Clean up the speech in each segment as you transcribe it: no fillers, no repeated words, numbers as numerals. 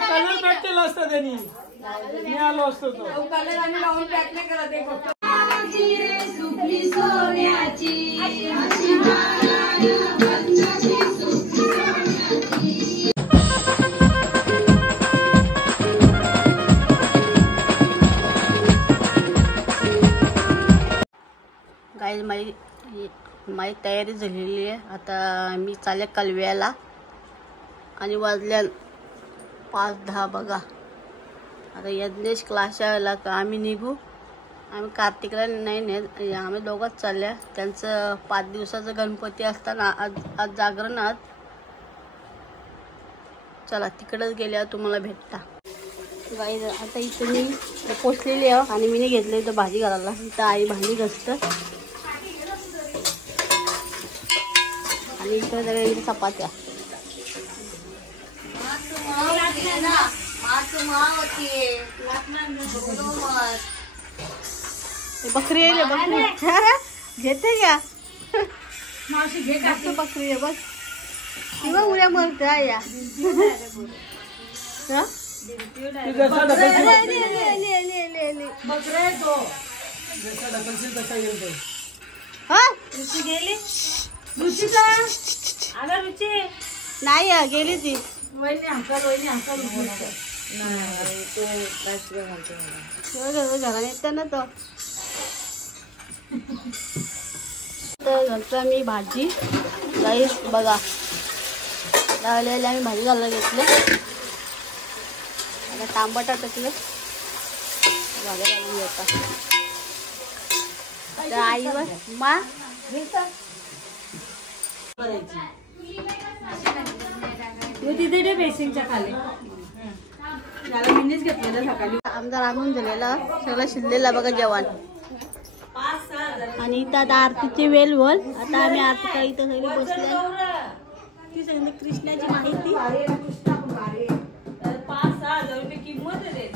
Colour भेटलेला असता त्यांनी मी आलो असतो तो कलर आणि लावून पॅक नाही करत आहे फक्त गाईज माझी तयारी झालेली आहे. आता मी चालले कलव्याला आणि वाजल्या 5:10 बघा. आता यज्ञेश क्लासला आम्ही निघू. आम्ही कार्तिकला नाही नेत, आम्ही दोघंच चालल्या. त्यांचं 5 दिवसाचं गणपती असताना आज जागरण. आज चला तिकडच गेल्यावर तुम्हाला भेटता. गाईज आता इथं मी पोचलेली आहे आणि मी घेतलं इथं भाजी घालायला. इथं आई भांडी घासतं आणि इथं जरा चपात्या. बकरी आहे बकरी घेते का बकरी आहे बघ किंवा उड्या मरते या नाही गेली ती घराने येते ना तो. घरचा मी भाजी राईस बघा लावलेली. आम्ही भाजी घालायला घेतले. आता टांबटा टाकले भाज्या घालून घेतात. आईवर मा तिथे बेसिंगच्या खाली याला मिनीच घेतलेलं सकाळी. आमचा रांधून झालेला सगळं शिजलेला बघा जेवण. आणि इथं आता आरतीची वेल बोल. आता आम्ही आरतीला इथं सगळी बसले. ती सगळी कृष्णाची माहिती. 5,000 रुपये किंमत आहे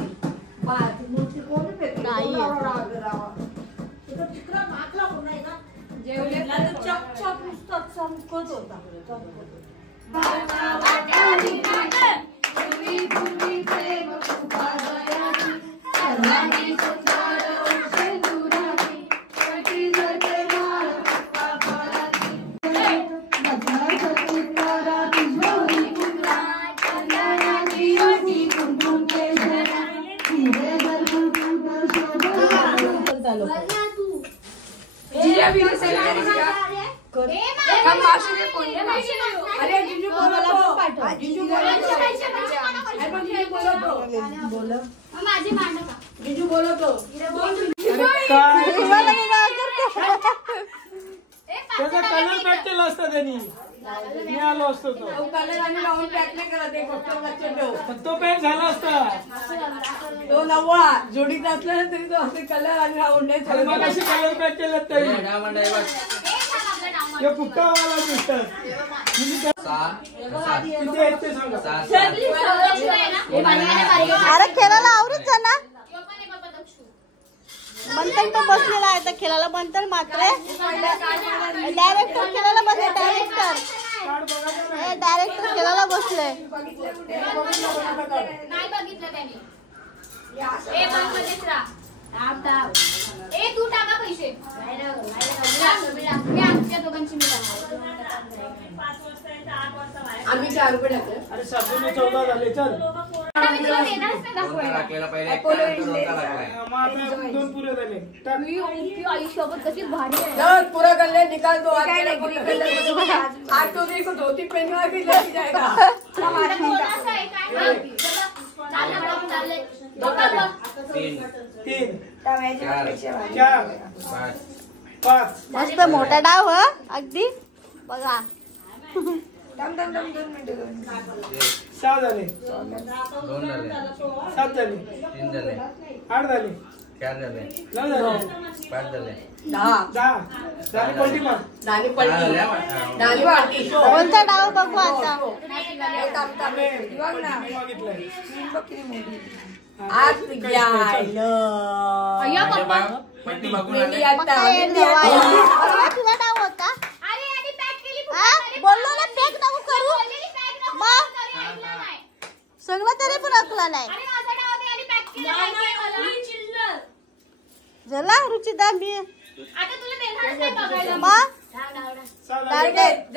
जेवलेला तर चकचक नुसतं चमकत होता. कलर भेटलेला असता त्यांनी मी आलो असतो तो कलर आणि लावून पॅक नाही करत आहे फक्त लक्षात ठेव. तो पॅक झाला असता. तो नवा जोडीत असला तरी तो असे कलर आणि लावून नाही. मग असे कलर पॅक केले तरी फुक्कावाला दिसतात. अरे खेळायला आवडत जा ना. मंथन तो बसलेला आहे तर खेळायला. मंथन मात्र डायरेक्टर खेळायला बसले. डायरेक्टर खेळायला बसले. नाही बघितलं त्यांनी. तू टाका पैसे. मी आमच्या दोघांची आम्ही 4 रुपये टाकले. अरे 14 झाले. चल 2 पुरे झाले. आयुष्याबत कशी भारी आहे. पूरा कर ले निकाल दो. आज तो देखो धोती पहनवा भी लग जाएगा. तीन 4 5 मस्त मोठा डाव ह अगदी बघा. 6 झाले. 2 झाले. 7 झाले. 3 झाले. 8 झाले. 4 झाले. 9 झाले. 5 झाले. 10 झाली पलटी मार. दाणी पलटी दाणी वाटी कोणता डाव बघू आता. बघ ना मागितलंय. आज यायलं अय्या पप्पा मेली आता मग काय मेली आता. अरे, तुझा डाव होता. अरे आणि पॅक केली हा? बोललो ना पॅक नको करू. बोललेली पॅक नको मग? करू, ऐकलं नाही. सगळं तरी पण अकला नाही. आणि माझा डाव दे आणि पॅक केलं पाहिजे मला. चिल्लर. झाला रुचिदा मी आता तुला देणारच नाही बघायला. मग चला. डायरेक्ट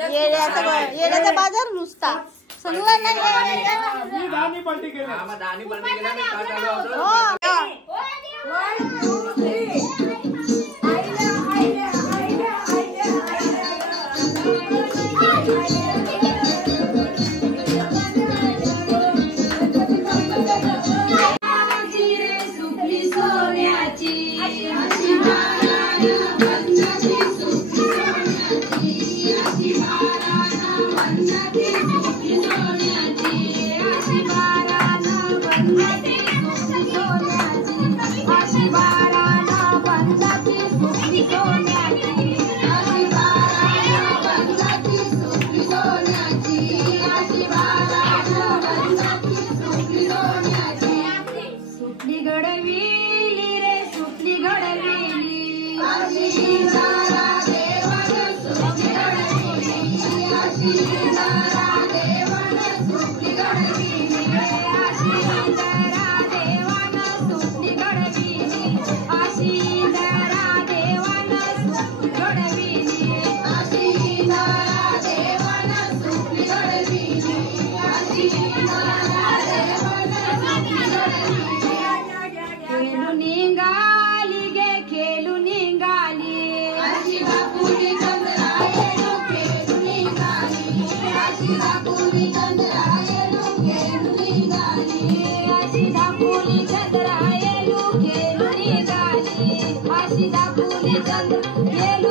येण्याचा बाजार नुसता सगळं नाही. मी दाणी पलटी केली. हो. One, two, three. आईला, आईला, आईला, सुटली घडविली रे सुटली घडविली खेळू निघाली गे खेळू निघाली अशी बापुली चंद्रायलू खेळू निघाली अशी बापुली चंद्रायलू खेळू निघाली अशी बापुली चंद्रायलू खेळू निघाली अशी बापुली चंद्रायलू